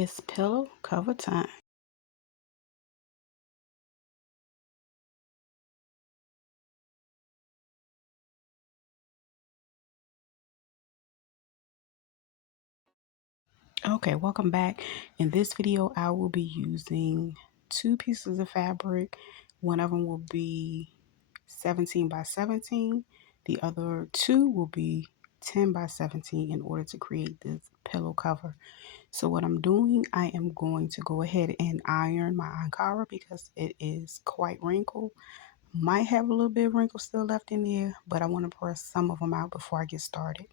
It's pillow cover time. Okay, welcome back. In this video, I will be using two pieces of fabric. One of them will be 17 by 17. The other two will be 10 by 17 in order to create this pillow cover. So what I'm doing, I am going to go ahead and iron my Ankara because it is quite wrinkled. Might have a little bit of wrinkle still left in there, but I want to press some of them out before I get started.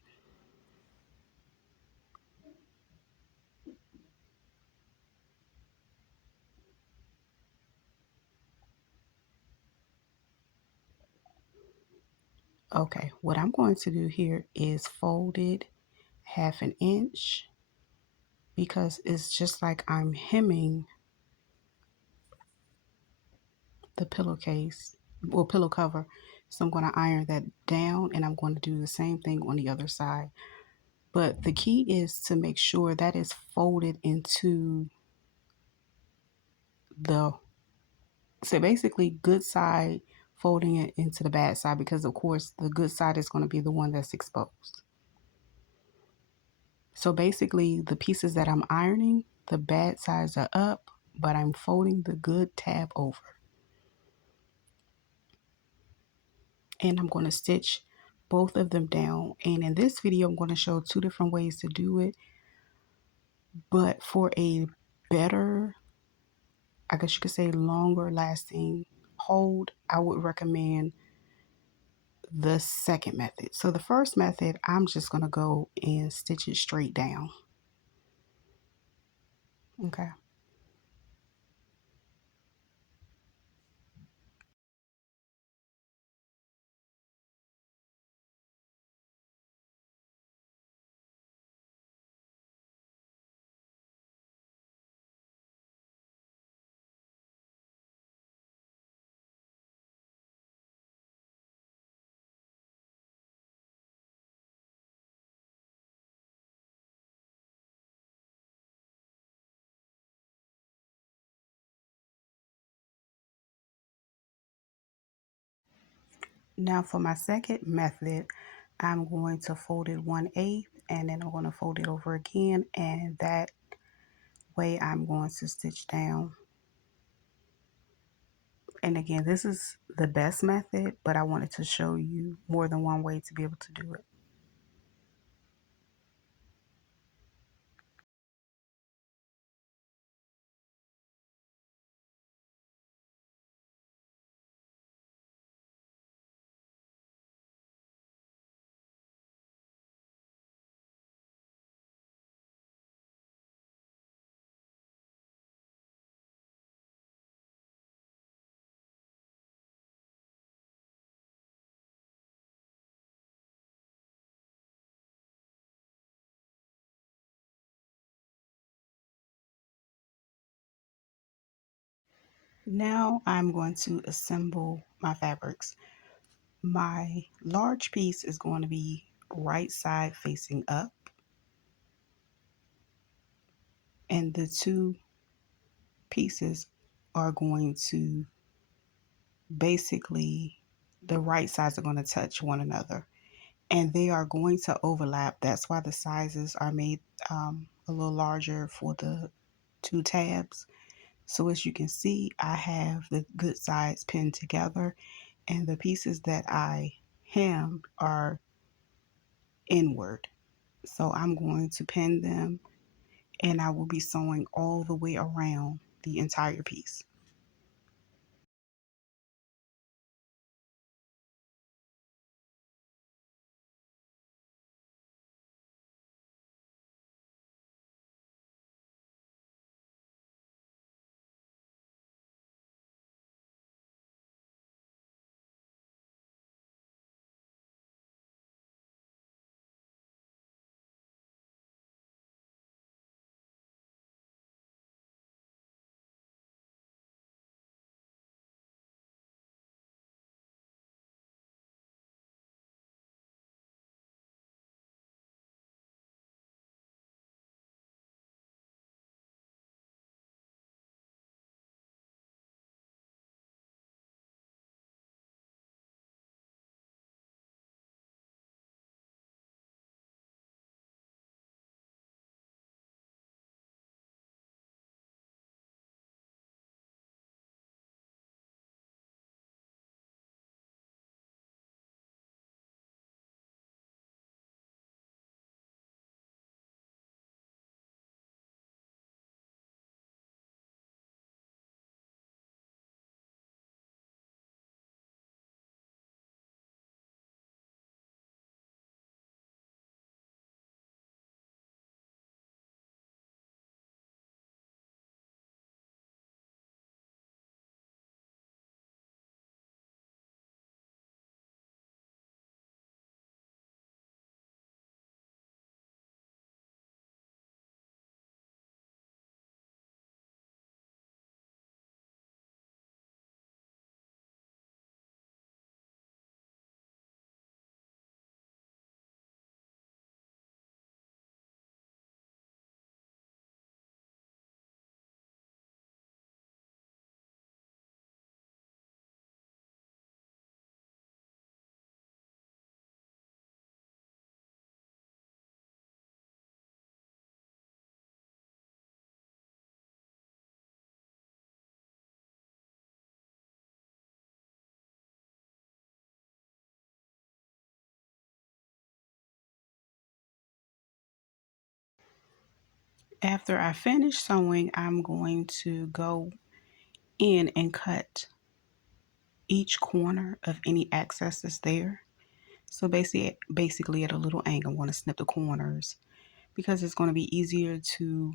Okay, what I'm going to do here is fold it 1/2 inch because it's just like I'm hemming the pillowcase or pillow cover. So I'm going to iron that down and I'm going to do the same thing on the other side. But the key is to make sure that is folded into the, so basically good side folding it into the bad side, because of course the good side is going to be the one that's exposed. So basically the pieces that I'm ironing, the bad sides are up, but I'm folding the good tab over. And I'm going to stitch both of them down. And in this video, I'm going to show two different ways to do it. But for a better, I guess you could say longer lasting hold, I would recommend the second method. So the first method, I'm just going to go and stitch it straight down. Okay. Now for my second method, I'm going to fold it 1/8 and then I'm going to fold it over again, and that way I'm going to stitch down. And again, this is the best method, but I wanted to show you more than one way to be able to do it. Now I'm going to assemble my fabrics. My large piece is going to be right side facing up, and the two pieces are going to basically, the right sides are going to touch one another and they are going to overlap. That's why the sizes are made a little larger for the two tabs. So as you can see, I have the good sides pinned together and the pieces that I hemmed are inward. So I'm going to pin them and I will be sewing all the way around the entire piece. After I finish sewing, I'm going to go in and cut each corner of any excess that's there. So basically at a little angle, I'm going to snip the corners because it's going to be easier to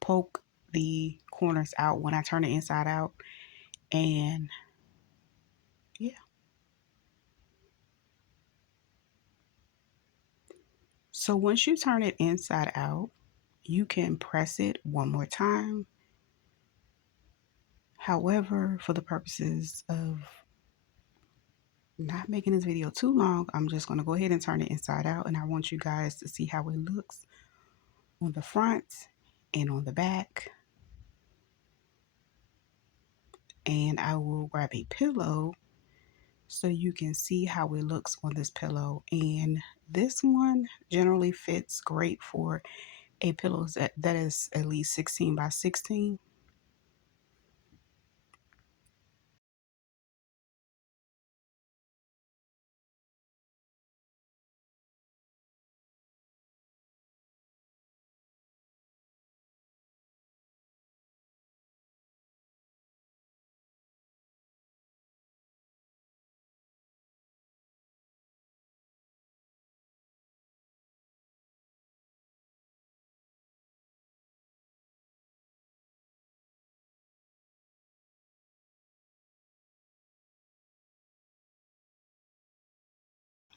poke the corners out when I turn it inside out. And yeah. So once you turn it inside out, you can press it one more time. However, for the purposes of not making this video too long, I'm just going to go ahead and turn it inside out, and I want you guys to see how it looks on the front and on the back. And I will grab a pillow so you can see how it looks on this pillow. And this one generally fits great for a pillow that is at least 16 by 16.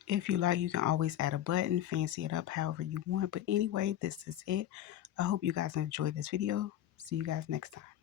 If you like, you can always add a button, fancy it up however you want. But anyway, this is it. I hope you guys enjoyed this video. See you guys next time.